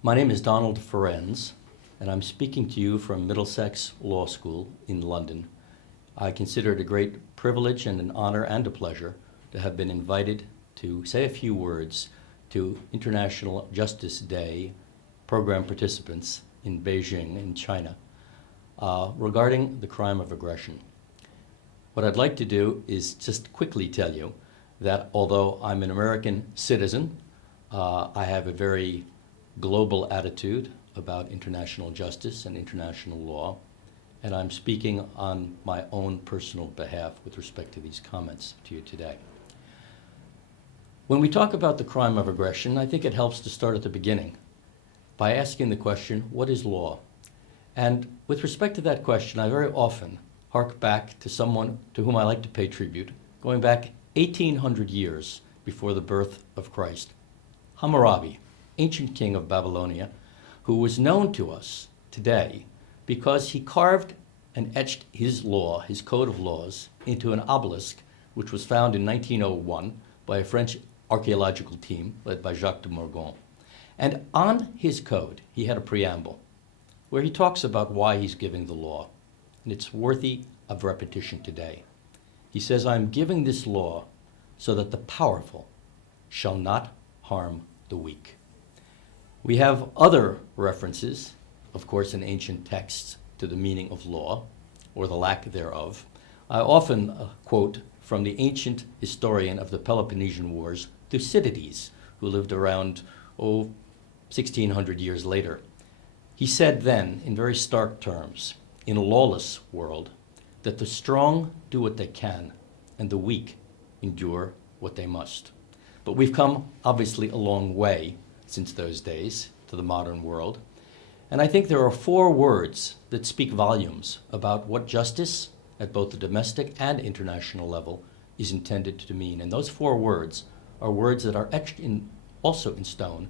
My name is Donald Ferencz, and I'm speaking to you from Middlesex Law School in London. I consider it a great privilege and an honor and a pleasure to have been invited to say a few words to International Justice Day program participants in Beijing in China regarding the crime of aggression. What I'd like to do is just quickly tell you that although I'm an American citizen, I have a very global attitude about international justice and international law, and I'm speaking on my own personal behalf with respect to these comments to you today. When we talk about the crime of aggression, I think it helps to start at the beginning by asking the question, what is law? And with respect to that question, I very often hark back to someone to whom I like to pay tribute, going back 1,800 years before the birth of Christ, Hammurabi, ancient king of Babylonia, who was known to us today because he carved and etched his law, his code of laws, into an obelisk, which was found in 1901 by a French archaeological team led by Jacques de Morgan. And on his code, he had a preamble where he talks about why he's giving the law, and it's worthy of repetition today. He says, "I'm giving this law so that the powerful shall not harm the weak." We have other references, of course, in ancient texts to the meaning of law, or the lack thereof. I often quote from the ancient historian of the Peloponnesian Wars, Thucydides, who lived around 1,600 years later. He said then, in very stark terms, in a lawless world, that the strong do what they can, and the weak endure what they must. But we've come, obviously, a long way since those days to the modern world. And I think there are 4 words that speak volumes about what justice at both the domestic and international level is intended to mean. And those 4 words are words that are etched also in stone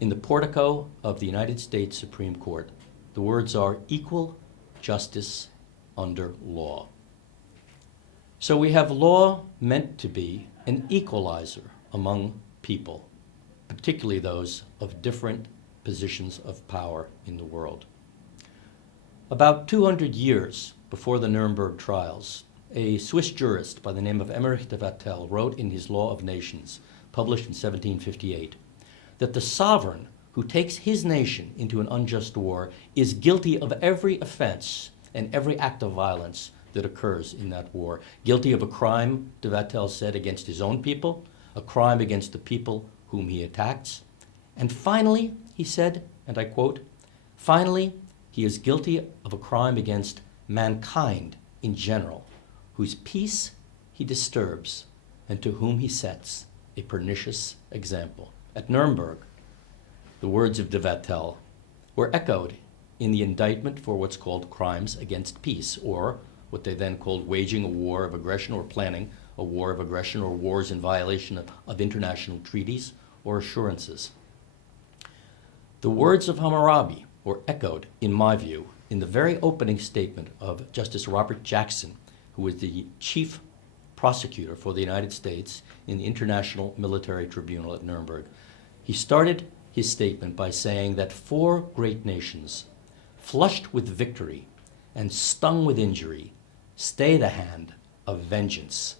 in the portico of the United States Supreme Court. The words are equal justice under law. So we have law meant to be an equalizer among people, particularly those of different positions of power in the world. About 200 years before the Nuremberg trials, a Swiss jurist by the name of Emmerich de Vattel wrote in his Law of Nations, published in 1758, that the sovereign who takes his nation into an unjust war is guilty of every offense and every act of violence that occurs in that war. Guilty of a crime, de Vattel said, against his own people, a crime against the people whom he attacks. And finally, he said, and I quote, "Finally, he is guilty of a crime against mankind in general, whose peace he disturbs and to whom he sets a pernicious example." At Nuremberg, the words of de Vattel were echoed in the indictment for what's called crimes against peace, or what they then called waging a war of aggression or planning a war of aggression or wars in violation of international treaties or assurances. The words of Hammurabi were echoed, in my view, in the very opening statement of Justice Robert Jackson, who was the chief prosecutor for the United States in the International Military Tribunal at Nuremberg. He started his statement by saying that 4 great nations, flushed with victory and stung with injury, stay the hand of vengeance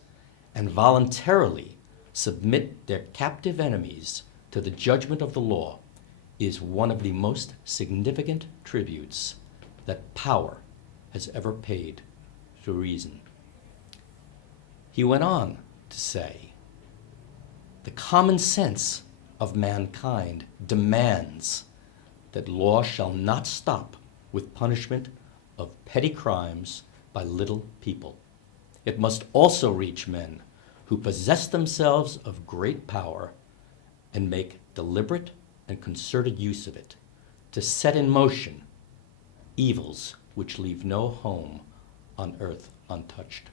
and voluntarily submit their captive enemies to the judgment of the law is one of the most significant tributes that power has ever paid to reason. He went on to say, "The common sense of mankind demands that law shall not stop with punishment of petty crimes by little people. It must also reach men who possess themselves of great power and make deliberate and concerted use of it to set in motion evils which leave no home on earth untouched."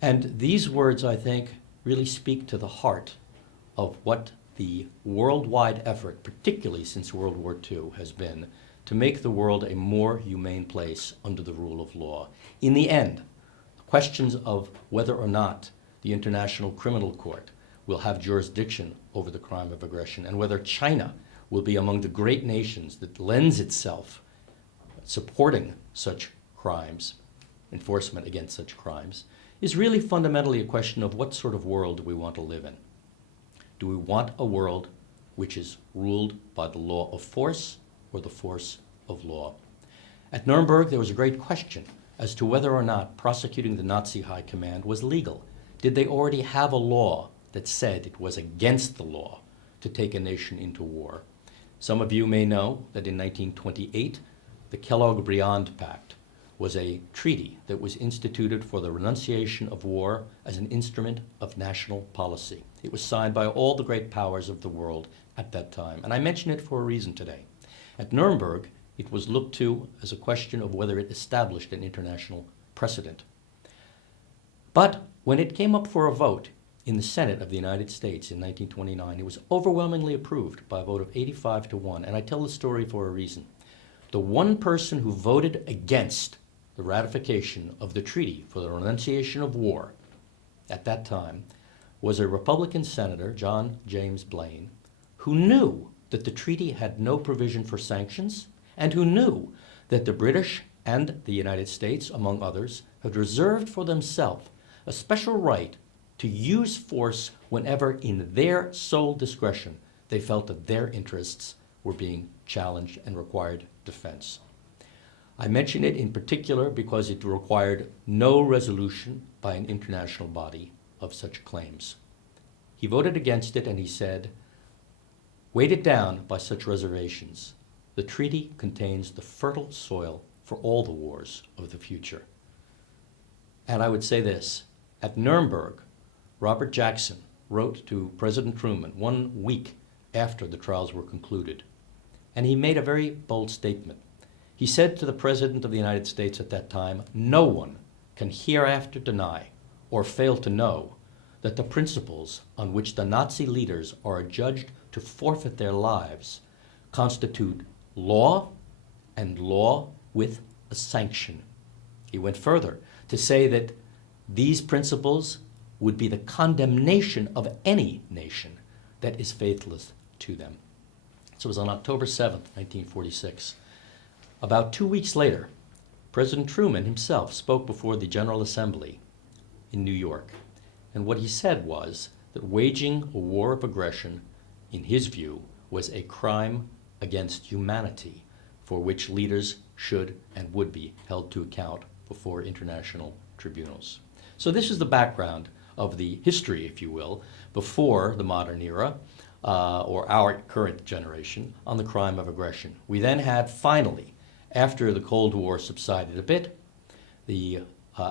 And these words, I think, really speak to the heart of what the worldwide effort, particularly since World War II, has been to make the world a more humane place under the rule of law. In the end, questions of whether or not the International Criminal Court will have jurisdiction over the crime of aggression and whether China will be among the great nations that lends itself supporting such crimes, enforcement against such crimes, is really fundamentally a question of what sort of world do we want to live in. Do we want a world which is ruled by the law of force or the force of law? At Nuremberg, there was a great question as to whether or not prosecuting the Nazi high command was legal. Did they already have a law that said it was against the law to take a nation into war? Some of you may know that in 1928, the Kellogg-Briand Pact was a treaty that was instituted for the renunciation of war as an instrument of national policy. It was signed by all the great powers of the world at that time, and I mention it for a reason today. At Nuremberg, it was looked to as a question of whether it established an international precedent. But when it came up for a vote in the Senate of the United States in 1929, it was overwhelmingly approved by a vote of 85-1, and I tell the story for a reason. The one person who voted against the ratification of the treaty for the renunciation of war at that time was a Republican senator, John James Blaine, who knew that the treaty had no provision for sanctions and who knew that the British and the United States, among others, had reserved for themselves a special right to use force whenever in their sole discretion they felt that their interests were being challenged and required defense. I mention it in particular because it required no resolution by an international body of such claims. He voted against it and he said, weighted down by such reservations, the treaty contains the fertile soil for all the wars of the future. And I would say this, at Nuremberg, Robert Jackson wrote to President Truman 1 week after the trials were concluded, and he made a very bold statement. He said to the President of the United States at that time, no one can hereafter deny or fail to know that the principles on which the Nazi leaders are adjudged to forfeit their lives constitute law and law with a sanction. He went further to say that these principles would be the condemnation of any nation that is faithless to them. So it was on October 7th, 1946. About 2 weeks later, President Truman himself spoke before the General Assembly in New York. And what he said was that waging a war of aggression, in his view, was a crime against humanity for which leaders should and would be held to account before international tribunals. So this is the background of the history, if you will, before the modern era, or our current generation, on the crime of aggression. We then had, finally, after the Cold War subsided a bit, the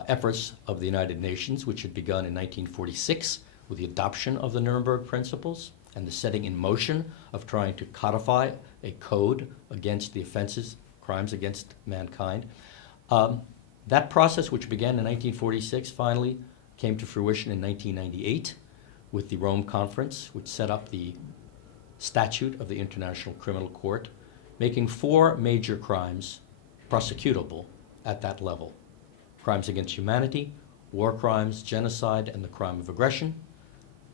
efforts of the United Nations, which had begun in 1946 with the adoption of the Nuremberg Principles and the setting in motion of trying to codify a code against the offenses, crimes against mankind. That process, which began in 1946, finally came to fruition in 1998 with the Rome Conference, which set up the statute of the International Criminal Court, making 4 major crimes prosecutable at that level: crimes against humanity, war crimes, genocide, and the crime of aggression.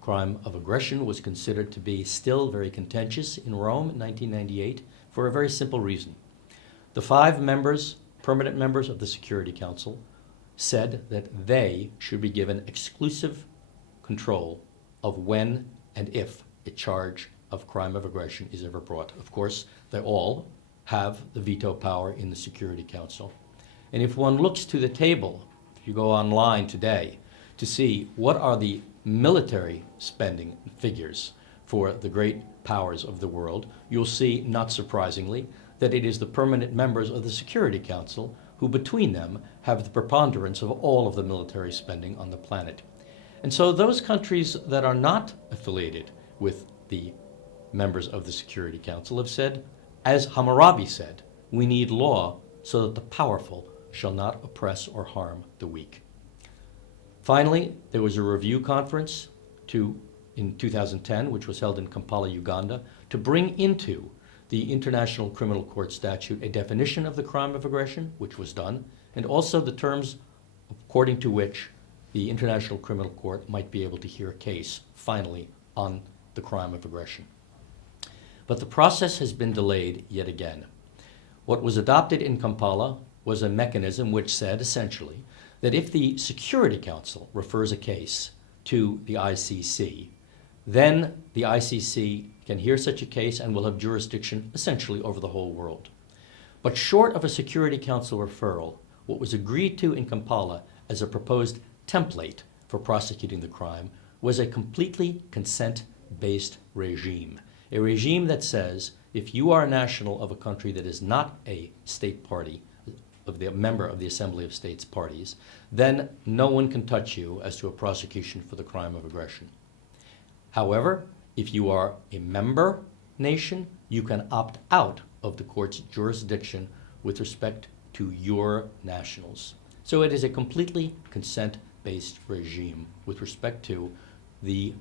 Crime of aggression was considered to be still very contentious in Rome in 1998 for a very simple reason. The 5 members, permanent members of the Security Council, said that they should be given exclusive control of when and if a charge of crime of aggression is ever brought. Of course, they all have the veto power in the Security Council. And if one looks to the table, if you go online today, to see what are the military spending figures for the great powers of the world, you'll see, not surprisingly, that it is the permanent members of the Security Council who between them have the preponderance of all of the military spending on the planet. And so those countries that are not affiliated with the members of the Security Council have said, as Hammurabi said, we need law so that the powerful shall not oppress or harm the weak. Finally, there was a review conference in 2010, which was held in Kampala, Uganda, to bring into the International Criminal Court statute a definition of the crime of aggression, which was done, and also the terms according to which the International Criminal Court might be able to hear a case, finally, on the crime of aggression. But the process has been delayed yet again. What was adopted in Kampala was a mechanism which said, essentially, that if the Security Council refers a case to the ICC, then the ICC can hear such a case and will have jurisdiction essentially over the whole world. But short of a Security Council referral, what was agreed to in Kampala as a proposed template for prosecuting the crime was a completely consent-based regime. A regime that says if you are a national of a country that is not a state party, a member of the Assembly of States parties, then no one can touch you as to a prosecution for the crime of aggression. However, if you are a member nation, you can opt out of the court's jurisdiction with respect to your nationals. So it is a completely consent-based regime with respect to the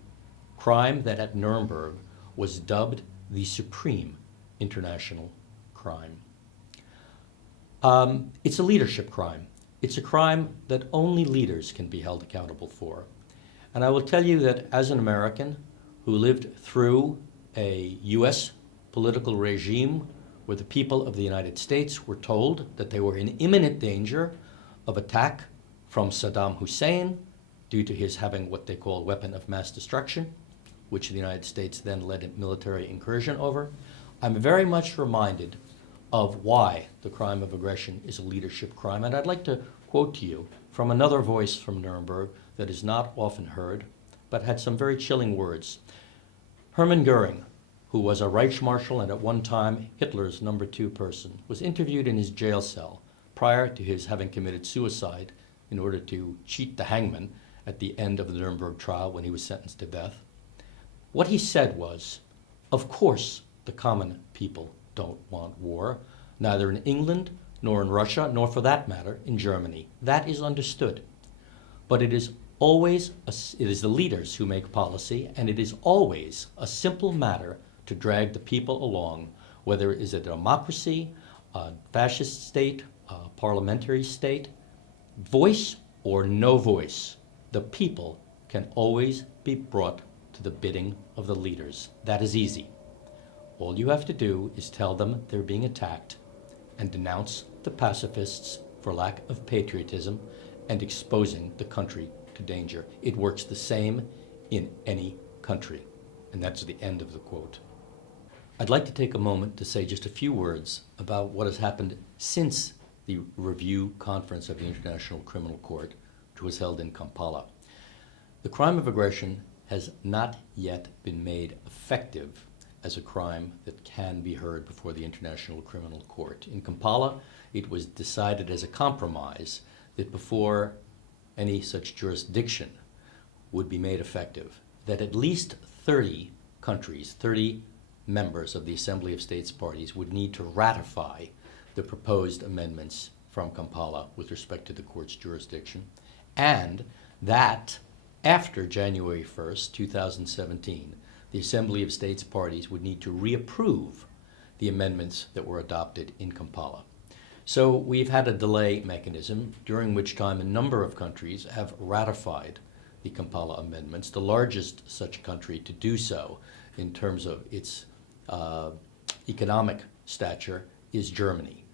crime that at Nuremberg was dubbed the supreme international crime. It's a leadership crime. It's a crime that only leaders can be held accountable for. And I will tell you that as an American who lived through a U.S. political regime where the people of the United States were told that they were in imminent danger of attack from Saddam Hussein due to his having what they call weapon of mass destruction, which the United States then led a military incursion over, I'm very much reminded of why the crime of aggression is a leadership crime. And I'd like to quote to you from another voice from Nuremberg that is not often heard, but had some very chilling words. Hermann Goering, who was a Reichsmarshal and at one time Hitler's number 2 person, was interviewed in his jail cell prior to his having committed suicide in order to cheat the hangman at the end of the Nuremberg trial when he was sentenced to death. What he said was, of course the common people don't want war, neither in England, nor in Russia, nor for that matter, in Germany. That is understood. But it is the leaders who make policy, and it is always a simple matter to drag the people along, whether it is a democracy, a fascist state, a parliamentary state, voice or no voice. The people can always be brought to the bidding of the leaders. That is easy. All you have to do is tell them they're being attacked and denounce the pacifists for lack of patriotism and exposing the country to danger. It works the same in any country. And that's the end of the quote. I'd like to take a moment to say just a few words about what has happened since the review conference of the International Criminal Court, which was held in Kampala. The crime of aggression has not yet been made effective as a crime that can be heard before the International Criminal Court. In Kampala, it was decided as a compromise that before any such jurisdiction would be made effective, that at least 30 countries, 30 members of the Assembly of States parties would need to ratify the proposed amendments from Kampala with respect to the court's jurisdiction, and that after January 1st, 2017, the Assembly of States parties would need to reapprove the amendments that were adopted in Kampala. So we've had a delay mechanism during which time a number of countries have ratified the Kampala amendments. The largest such country to do so in terms of its economic stature is Germany.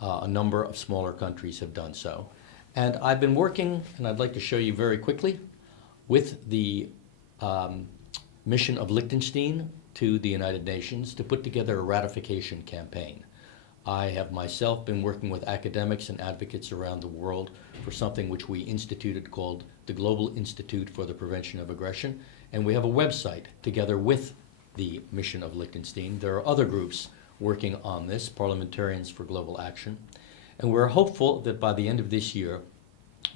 A number of smaller countries have done so. And I've been working, and I'd like to show you very quickly, with the mission of Liechtenstein to the United Nations to put together a ratification campaign. I have myself been working with academics and advocates around the world for something which we instituted called the Global Institute for the Prevention of Aggression, and we have a website together with the mission of Liechtenstein. There are other groups working on this, Parliamentarians for Global Action, and we're hopeful that by the end of this year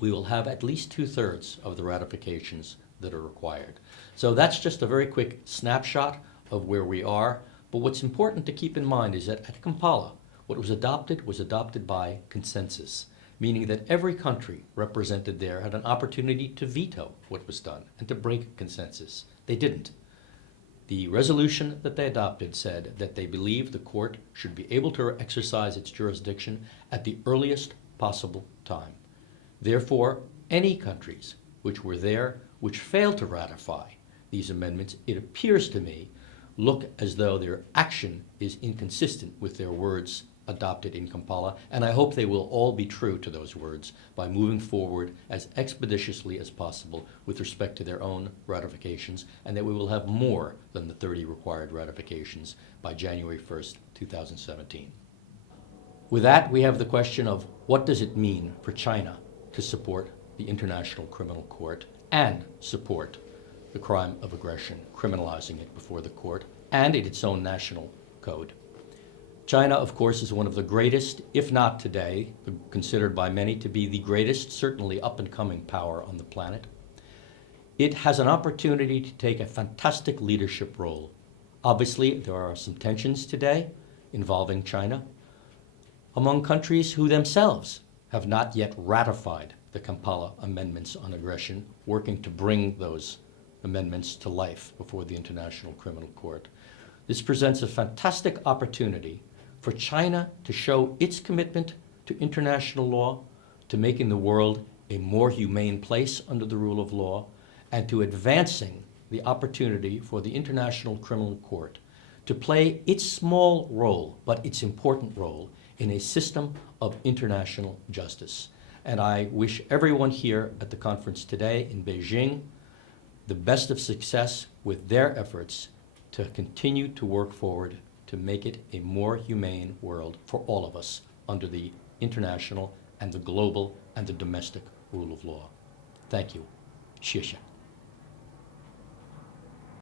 we will have at least 2/3 of the ratifications that are required. So that's just a very quick snapshot of where we are. But what's important to keep in mind is that at Kampala, what was adopted by consensus, meaning that every country represented there had an opportunity to veto what was done and to break consensus. They didn't. The resolution that they adopted said that they believe the court should be able to exercise its jurisdiction at the earliest possible time. Therefore, any countries which were there which failed to ratify these amendments, it appears to me, look as though their action is inconsistent with their words adopted in Kampala, and I hope they will all be true to those words by moving forward as expeditiously as possible with respect to their own ratifications, and that we will have more than the 30 required ratifications by January 1st, 2017. With that, we have the question of what does it mean for China to support the International Criminal Court and support the crime of aggression, criminalizing it before the court and in its own national code. China, of course, is one of the greatest, if not today, considered by many to be the greatest, certainly up-and-coming power on the planet. It has an opportunity to take a fantastic leadership role. Obviously, there are some tensions today involving China among countries who themselves have not yet ratified the Kampala Amendments on Aggression, working to bring those amendments to life before the International Criminal Court. This presents a fantastic opportunity for China to show its commitment to international law, to making the world a more humane place under the rule of law, and to advancing the opportunity for the International Criminal Court to play its small role, but its important role, in a system of international justice. And I wish everyone here at the conference today in Beijing the best of success with their efforts to continue to work forward to make it a more humane world for all of us under the international and the global and the domestic rule of law. Thank you. 谢谢。